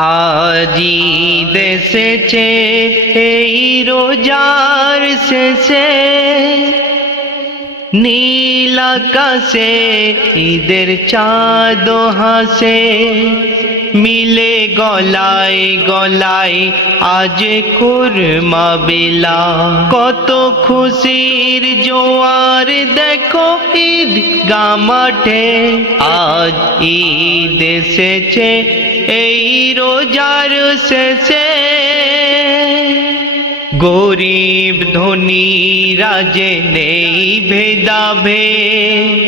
আজি দেশেছে এই রোজার শেষে, নীল আকাশে ঈদের চাঁদ হাসে, মিলে গলায় গলায় আজ কুরমা বিলা। কত খুশির জোয়ার দেখো ঈদ মাঠে, আজ ঈদ এসেছে এই রোজার শেষে। গরিব ধনী রাজে নেই ভেদাভেদ,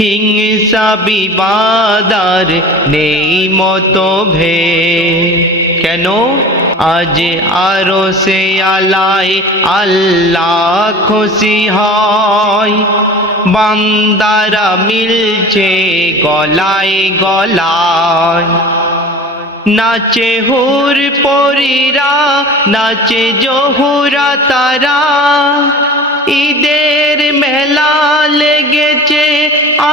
হিংসা বিবাদার নেই মতভেদ। কেন আজ আরশে আলায় আল্লাহ খুশি হয়, বান্দারা মিলছে গলায় গলায়। নাচে হুর পরীরা, নাচে জোহরা তারা, ঈদের মেলা লেগেছে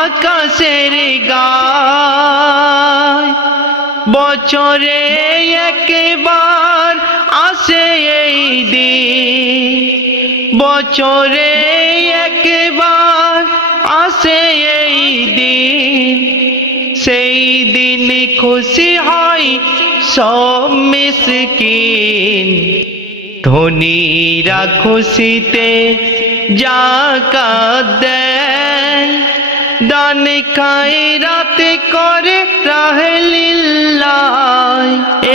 আকাশের গায়। বছরে একবার আসে এই দিন, বছরে একবার আসে এই দিন। সেই দিন খুশি হয় সব মিসকিন, ধনীরা খুশিতে যাকাত দেয়, দান খায়রাত করে রাহে লিল্লাহ।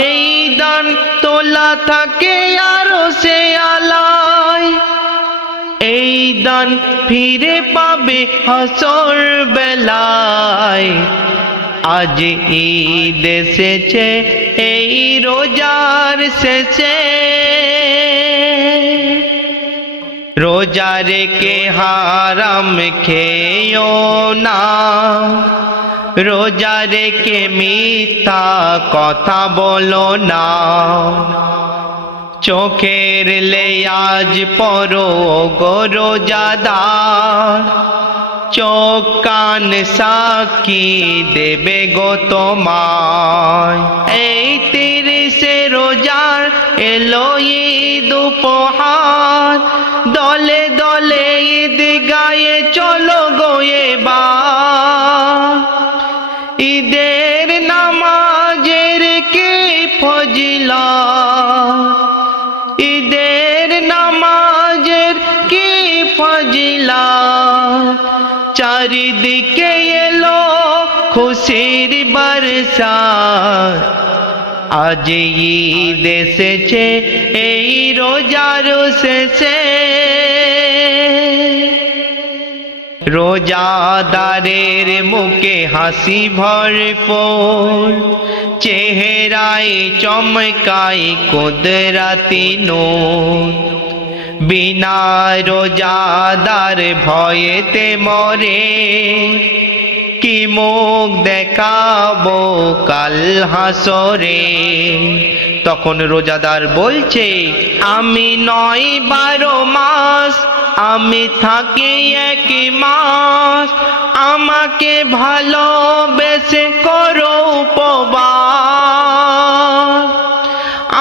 এই দান তোলা থাকে আরশে আলায়, এই দান ফিরে পাবে হাসর বেলায়। আজ ঈদ এসেছে এই রোজার শেষে, রোজা রেখে হারাম খেও না, রোজা রেখে মিথ্যা কথা বলো না। চোখের লেয়াজ পরো গো রোজাদার, চোখ কান সাক্ষী দেবে গো তোমায়। এই 30 রোজার এলো ঈদ উপহার, দলে দলে ঈদ গায়ে চলো গো এবার। ঈদের নামাজের কি ফজিলত, ঈদের নামাজের কি ফজিলত। চারিদিকে এলো খুশির বরসাত, আজ ঈদ এসেছে এই রোজার শেষে। রোজাদারের মুখে হাসি ভরপুর, চেহারায় চমকায় কুদরতি নূর। বিনা রোজাদার ভয়েতে মরে, কি মুখ দেখাবো কাল হাসরে। তখন রোজাদার বলছে, আমি 9-12 মাস আমি থাকি 1 মাস, আমাকে ভালোবেসে করো উপবাস।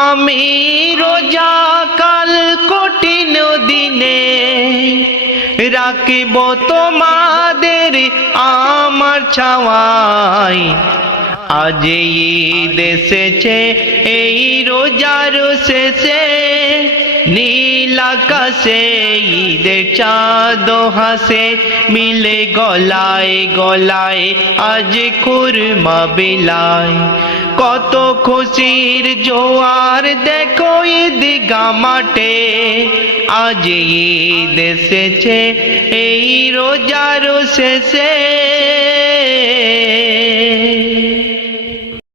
আমি রোজা কাল কঠিন দিনে, রাখিব তোমাদের আমার ছাওয়ায়। আজ ঈদ এসেছে এই রোজার শেষে, নীল আকাশে ঈদের চাঁদ হাসে, মিলে গলায় গলায় আজ কুরমা বিলায়। কত খুশির জোয়ার দেখো ঈদগাহ মাঠে, আজ ঈদ এসেছে এই রোজার শেষে।